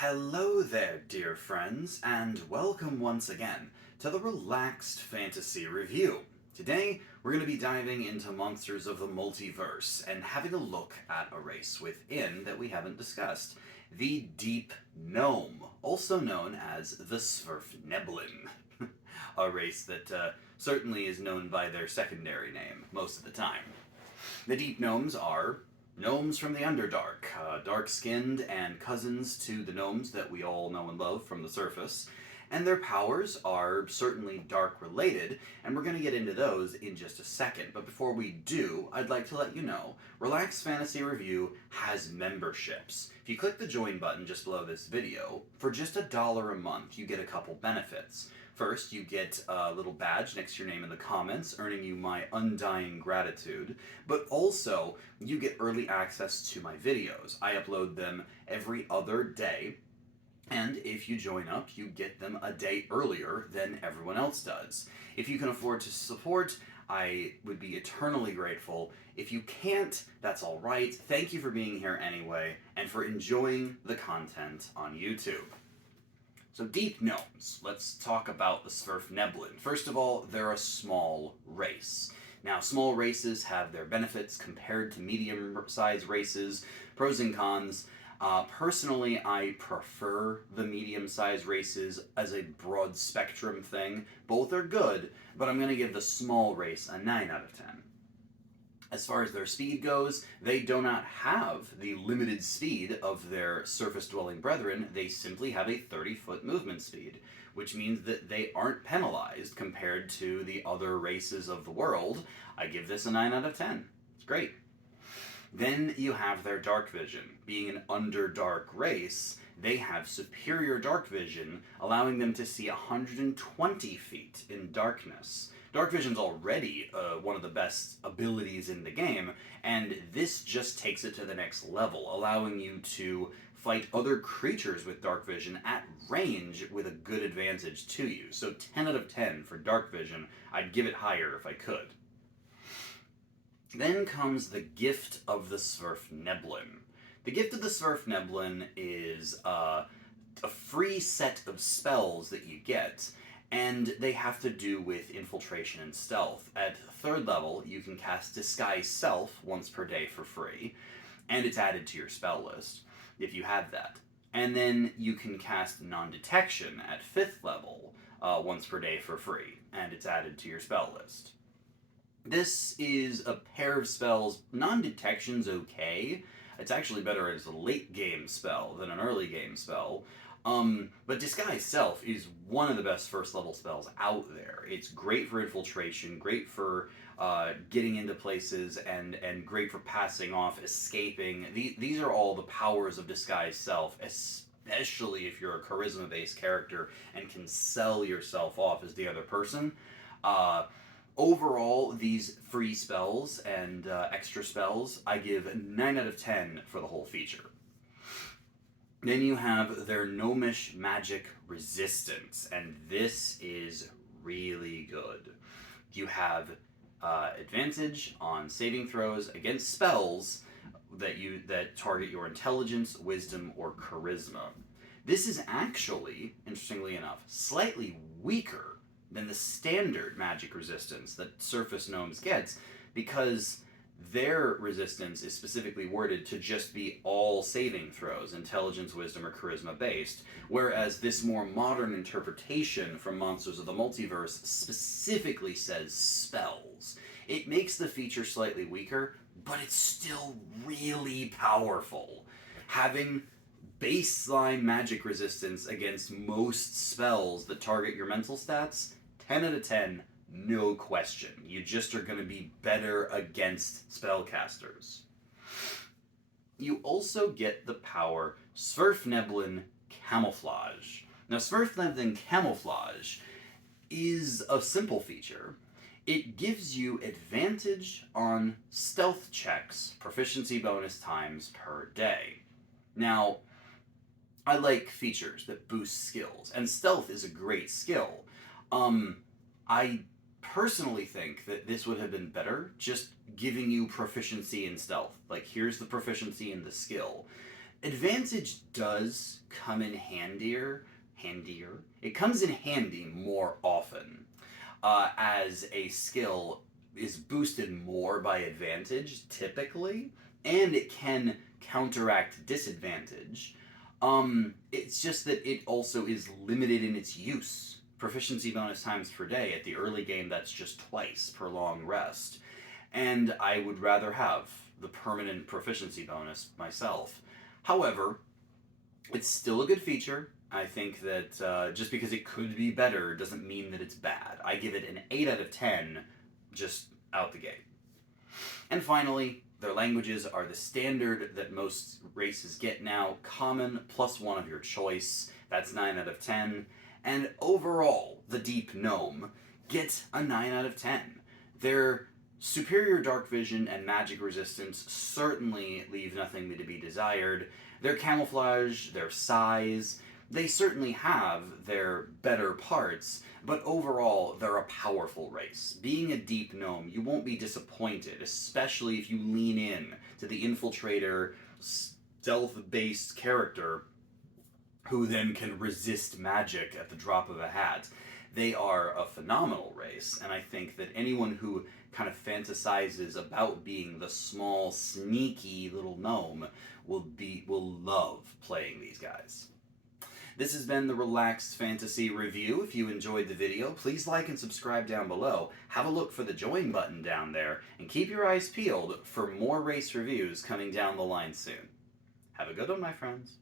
Hello there, dear friends, and welcome once again to the Relaxed Fantasy Review. Today, we're going to be diving into monsters of the multiverse and having a look at a race within that we haven't discussed. The Deep Gnome, also known as the Svirfneblin. A race that certainly is known by their secondary name most of the time. The Deep Gnomes are gnomes from the Underdark, dark-skinned and cousins to the gnomes that we all know and love from the surface, and their powers are certainly dark-related, and we're going to get into those in just a second. But before we do, I'd like to let you know, Relaxed Fantasy Review has memberships. If you click the join button just below this video, for just $1 a month, you get a couple benefits. First, you get a little badge next to your name in the comments, earning you my undying gratitude, but also you get early access to my videos. I upload them every other day, and if you join up, you get them a day earlier than everyone else does. If you can afford to support, I would be eternally grateful. If you can't, that's all right. Thank you for being here anyway, and for enjoying the content on YouTube. So Deep Gnomes, let's talk about the Svirfneblin. First of all, they're a small race. Now, small races have their benefits compared to medium-sized races, pros and cons. Personally, I prefer the medium-sized races as a broad spectrum thing. Both are good, but I'm going to give the small race a 9 out of 10. As far as their speed goes, they do not have the limited speed of their surface-dwelling brethren. They simply have a 30-foot movement speed, which means that they aren't penalized compared to the other races of the world. I give this a 9 out of 10. It's great. Then you have their dark vision. Being an underdark race, they have superior dark vision, allowing them to see 120 feet in darkness. Dark Vision's already one of the best abilities in the game, and this just takes it to the next level, allowing you to fight other creatures with Dark Vision at range with a good advantage to you. So 10 out of 10 for Dark Vision. I'd give it higher if I could. Then comes the Gift of the Svirfneblin. The Gift of the Svirfneblin is a free set of spells that you get, and they have to do with infiltration and stealth. At 3rd level, you can cast Disguise Self once per day for free, and it's added to your spell list, if you have that. And then you can cast Non-Detection at 5th level once per day for free, and it's added to your spell list. This is a pair of spells. Non-Detection's okay. It's actually better as a late-game spell than an early-game spell. But Disguise Self is one of the best first-level spells out there. It's great for infiltration, great for getting into places, and great for passing off, escaping. These are all the powers of Disguise Self, especially if you're a charisma-based character and can sell yourself off as the other person. Overall, these free spells and extra spells, I give 9 out of 10 for the whole feature. Then you have their Gnomish Magic Resistance, and this is really good. You have advantage on saving throws against spells that target your intelligence, wisdom, or charisma. This is actually, interestingly enough, slightly weaker than the standard magic resistance that surface gnomes gets, because their resistance is specifically worded to just be all saving throws, intelligence, wisdom, or charisma based, whereas this more modern interpretation from Monsters of the Multiverse specifically says spells. It makes the feature slightly weaker, but it's still really powerful. Having baseline magic resistance against most spells that target your mental stats, 10 out of 10, no question. You just are going to be better against spellcasters. You also get the power Svirfneblin Camouflage. Now, Svirfneblin Camouflage is a simple feature. It gives you advantage on stealth checks, proficiency bonus times per day. Now, I like features that boost skills, and stealth is a great skill. I personally think that this would have been better just giving you proficiency in stealth. Like, here's the proficiency in the skill. Advantage does come in handier. It comes in handy more often, as a skill is boosted more by advantage typically, and it can counteract disadvantage. It's just that it also is limited in its use. Proficiency bonus times per day. At the early game, that's just twice per long rest. And I would rather have the permanent proficiency bonus myself. However, it's still a good feature. I think that just because it could be better doesn't mean that it's bad. I give it an 8 out of 10 just out the gate. And finally, their languages are the standard that most races get now. Common plus one of your choice. That's 9 out of 10. And overall, the Deep Gnome gets a 9 out of 10. Their superior dark vision and magic resistance certainly leave nothing to be desired. Their camouflage, their size, they certainly have their better parts, but overall, they're a powerful race. Being a Deep Gnome, you won't be disappointed, especially if you lean in to the infiltrator, stealth-based character who then can resist magic at the drop of a hat. They are a phenomenal race, and I think that anyone who kind of fantasizes about being the small, sneaky little gnome will love playing these guys. This has been the Relaxed Fantasy Review. If you enjoyed the video, please like and subscribe down below. Have a look for the join button down there, and keep your eyes peeled for more race reviews coming down the line soon. Have a good one, my friends.